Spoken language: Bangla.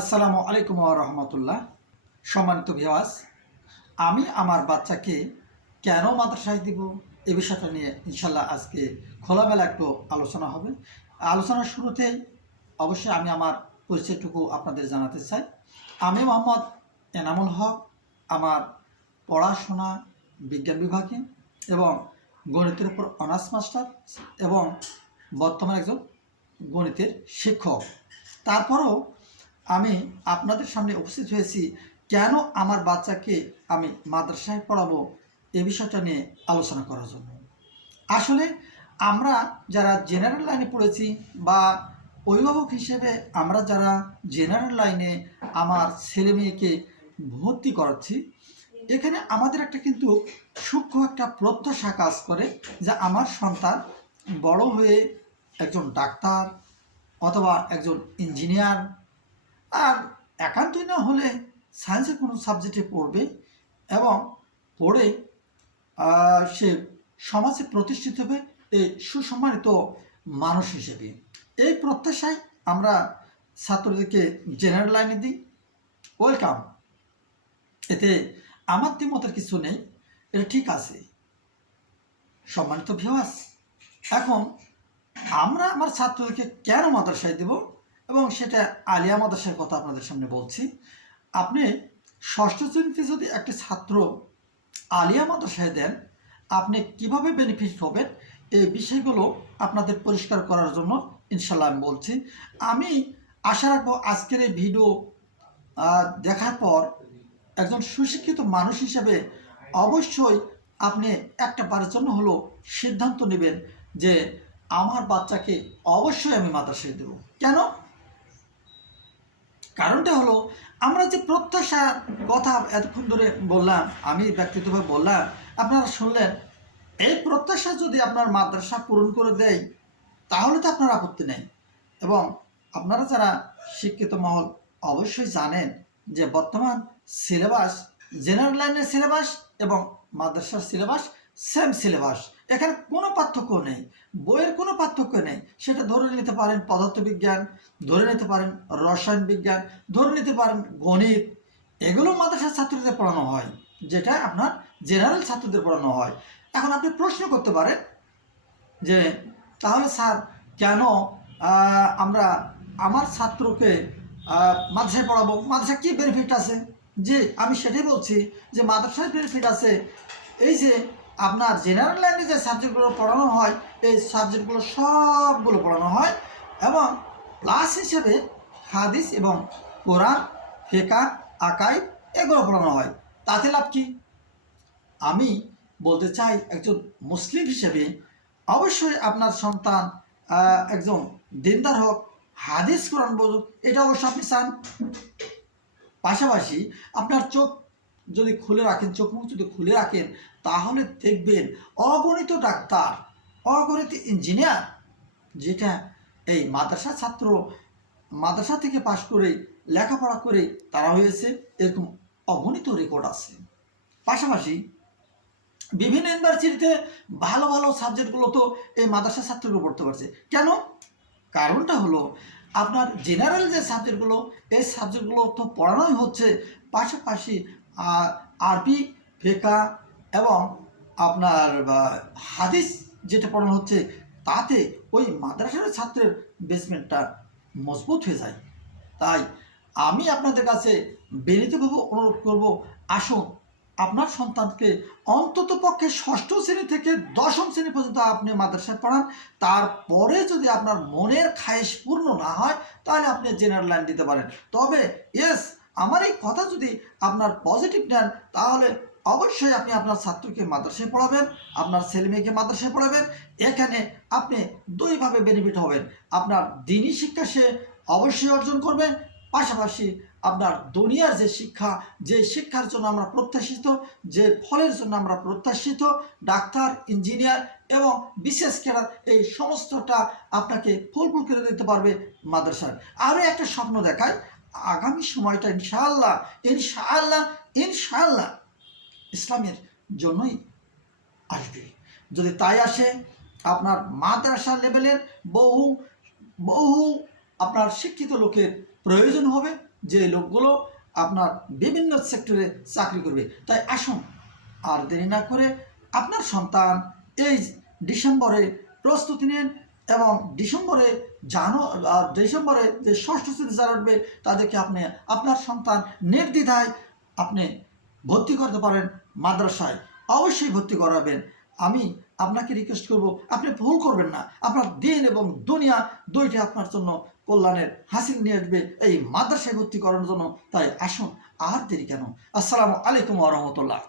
আসসালামু আলাইকুম রহমতুল্লাহ। সম্মানিত ভিওয়াস আমি আমার বাচ্চাকে কেন মাদ্রাসায় দিব? এই বিষয়টা নিয়ে ইনশাল্লাহ আজকে খোলামেলা একটু আলোচনা হবে। আলোচনার শুরুতেই অবশ্যই আমি আমার পরিচয়টুকু আপনাদের জানাতে চাই। আমি মোহাম্মদ এনামুল হক, আমার পড়াশোনা বিজ্ঞান বিভাগে এবং গণিতের উপর অনার্স মাস্টার এবং বর্তমানে একজন গণিতের শিক্ষক। তারপরও আমি আপনাদের সামনে উপস্থিত হয়েছি। কেন আমার বাচ্চাকে আমি মাদ্রাসায় পড়াবো? এ বিষয়টা নিয়ে আলোচনা করার জন্য। আসলে আমরা যারা জেনারেল লাইনে পড়েছি বা অভিভাবক হিসেবে আমরা যারা জেনারেল লাইনে আমার ছেলে মেয়েকে ভর্তি করাচ্ছি, এখানে আমাদের একটা কিন্তু সূক্ষ্ম একটা প্রত্যাশা কাজ করে যে আমার সন্তান বড় হয়ে একজন ডাক্তার অথবা একজন ইঞ্জিনিয়ার আর একান্তই না হলে সায়েন্সের কোনো সাবজেক্টে পড়বে এবং পড়ে সে সমাজে প্রতিষ্ঠিত হবে এই সুসম্মানিত মানুষ হিসেবে। এই প্রত্যাশায় আমরা ছাত্রদেরকে জেনারেল লাইনে দিই। ওয়েলকাম এতে আমার দ্বিমতের কিছু নেই, এটা ঠিক আছে। সম্মানিত ভিওয়াস এখন আমরা আমার ছাত্রদেরকে কেন মাদ্রাসায় দেব? এবং সেটা আলিয়া মাদ্রাসার কথা আপনাদের সামনে বলছি। আপনি ষষ্ঠ শ্রেণীতে যদি একটি ছাত্র আলিয়া মাদ্রাসায় দেন, আপনি কীভাবে বেনিফিট হবেন এই বিষয়গুলো আপনাদের পরিষ্কার করার জন্য ইনশাল্লাহ আমি বলছি। আমি আশা রাখব আজকের এই ভিডিও দেখার পর একজন সুশিক্ষিত মানুষ হিসেবে অবশ্যই আপনি একটা বারের জন্য হলো সিদ্ধান্ত নেবেন যে আমার বাচ্চাকে অবশ্যই আমি মাদ্রাসায় দেব। কেন? কারণটা হলো, আমরা যে প্রত্যাশার কথা এতক্ষণ ধরে বললাম, আমি ব্যক্তিগতভাবে বললাম, আপনারা শুনলেন, এই প্রত্যাশা যদি আপনার মাদ্রাসা পূরণ করে দেয়, তাহলে তো আপনার আপত্তি নেই। এবং আপনারা যারা শিক্ষিত মহল, অবশ্যই জানেন যে বর্তমান সিলেবাস, জেনারেল লাইনের সিলেবাস এবং মাদ্রাসার সিলেবাস সেম সিলেবাস। এখানে কোনো পার্থক্য নেই। বইয়ের কোনো পার্থক্য নেই। সেটা ধরে নিতে পারেন পদার্থবিজ্ঞান, ধরে নিতে পারেন রসায়ন বিজ্ঞান, ধরে নিতে পারেন গণিত। এগুলো মাদ্রাসার ছাত্রদের পড়ানো হয়, যেটা আপনার জেনারেল ছাত্রদের পড়ানো হয়। এখন আপনি প্রশ্ন করতে পারেন যে, তাহলে স্যার, কেন আমরা আমার ছাত্রকে মাদ্রাসায় পড়াবো? মাদ্রাসা কী বেনিফিট আছে? যে, আমি সেটাই বলছি যে, মাদ্রাসার বেনিফিট আছে এই যে আপনার জেনারেল লাইনে যে সাবজেক্টগুলো পড়ানো হয়, এই সাবজেক্টগুলো সবগুলো পড়ানো হয় এবং ক্লাস হিসেবে হাদিস এবং কোরআন, ফেকা আকাই এগুলো পড়ানো হয়। তাতে লাভ কি? আমি বলতে চাই একজন মুসলিম হিসেবে অবশ্যই আপনার সন্তান একজন দিনদার হোক, হাদিস কোরআন বলুক এটা অবশ্য আপনি চান। পাশাপাশি আপনার চোখ যদি খুলে রাখেন, চোখ মুখ যদি খুলে রাখেন, তাহলে দেখবেন অগণিত ডাক্তার, অগণিত ইঞ্জিনিয়ার যেটা এই মাদ্রাসা ছাত্র, মাদ্রাসা থেকে পাশ করে লেখাপড়া করে তারা হয়েছে, এরকম অগণিত রেকর্ড আছে। পাশাপাশি বিভিন্ন ইউনিভার্সিটিতে ভালো ভালো সাবজেক্টগুলো তো এই মাদ্রাসা ছাত্রগুলো পড়তে পারছে। কেন? কারণটা হলো আপনার জেনারেল যে সাবজেক্টগুলো এই সাবজেক্টগুলো তো পড়ানোই হচ্ছে, পাশাপাশি আহ, আরবি ফেকা এবং আপনার হাদিস যেটা পড়ানো হচ্ছে তাতে ওই মাদ্রাসার ছাত্রের বেসমেন্টটা মজবুত হয়ে যায়। তাই আমি আপনাদের কাছে বিনীতভাবে অনুরোধ করব আসুন আপনার সন্তানকে অন্তত পক্ষে ষষ্ঠ শ্রেণি থেকে দশম শ্রেণি পর্যন্ত আপনি মাদ্রাসায় পড়ান। তারপরে যদি আপনার মনের খায়েশ পূর্ণ না হয় তাহলে আপনি জেনারেল লাইন দিতে পারেন। তবে ইয়েস আমার এই কথা যদি আপনার পজিটিভ নেন, তাহলে অবশ্যই আপনি আপনার ছাত্রকে মাদ্রাসায় পড়াবেন, আপনার ছেলে মেয়েকে মাদ্রাসায় পড়াবেন। এখানে আপনি দুইভাবে বেনিফিট হবেন। আপনার দিনই শিক্ষা সে অবশ্যই অর্জন করবেন পাশাপাশি আপনার দুনিয়ার যে শিক্ষা, যে শিক্ষার জন্য আমরা প্রত্যাশিত, যে ফলের জন্য আমরা প্রত্যাশিত, ডাক্তার, ইঞ্জিনিয়ার এবং বিশেষ ক্যাডার এই সমস্তটা আপনাকে ফুলফুল করে দিতে পারবে মাদ্রাসার আরও একটা স্বপ্ন দেখায় আগামী সময়টা ইনশাআল্লাহ ইনশাআল্লাহ ইনশাআল্লাহ ইসলামের জন্যই আসবে। যদি তাই আসে, আপনার মাদ্রাসা লেভেলের বহু বহু আপনার শিক্ষিত লোকের প্রয়োজন হবে, যে লোকগুলো আপনার বিভিন্ন সেক্টরে চাকরি করবে। তাই আসুন, আর দেরি না করে আপনার সন্তান এই ডিসেম্বরে প্রস্তুতি নিন এবং ডিসেম্বরে জানো ডিসেম্বরে যে ষষ্ঠ শ্রেণি যারা উঠবে তাদেরকে আপনি, আপনার সন্তান নির্দ্বিধায় আপনি ভর্তি করতে পারেন মাদ্রাসায়। অবশ্যই ভর্তি করাবেন। আমি আপনাকে রিকোয়েস্ট করব, আপনি ভুল করবেন না। আপনার দিন এবং দুনিয়া দুইটি আপনার জন্য কল্যাণের হাসিল নিয়ে আসবে এই মাদ্রাসায় ভর্তি করানোর জন্য। তাই আসুন, আর দেরি কেন? আসসালামু আলাইকুম রহমতুল্লাহ।